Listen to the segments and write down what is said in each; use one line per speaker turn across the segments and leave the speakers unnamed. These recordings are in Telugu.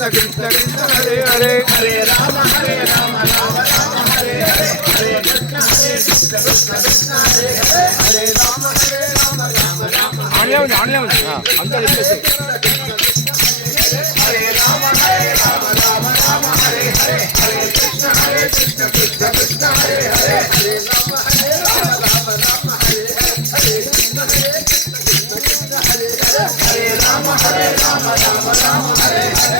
రస కృష్ణ కృష్ణ హరే హరే హరే రామ హరే రామ రామ రామ హరే హరే హరే కృష్ణ హరే కృష్ణ కృష్ణ కృష్ణ హరే హరే హరే రామ హరే రామ రామ రామ ఆన్లే ఉంది ఆన్లే ఉంది అంతా చెప్పేసి Hare Rama Hare Rama Rama Rama Hare Hare Hare Krishna Hare Krishna Krishna Krishna Hare Hare Hare Rama Hare Rama Rama Rama Hare Hare Krishna Hare Krishna Krishna Hare Hare Hare Rama Hare Rama Rama Rama Hare Hare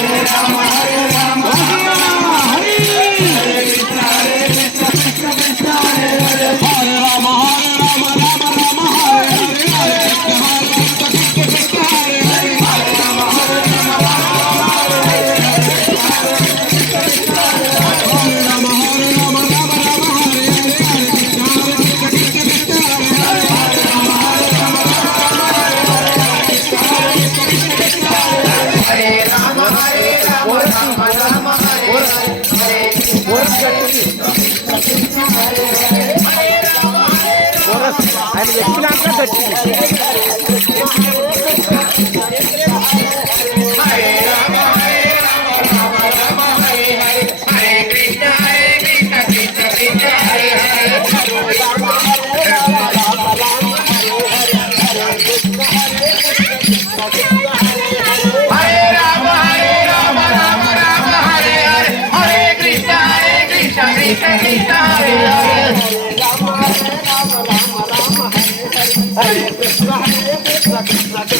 Hare
Rama Hare
Thank.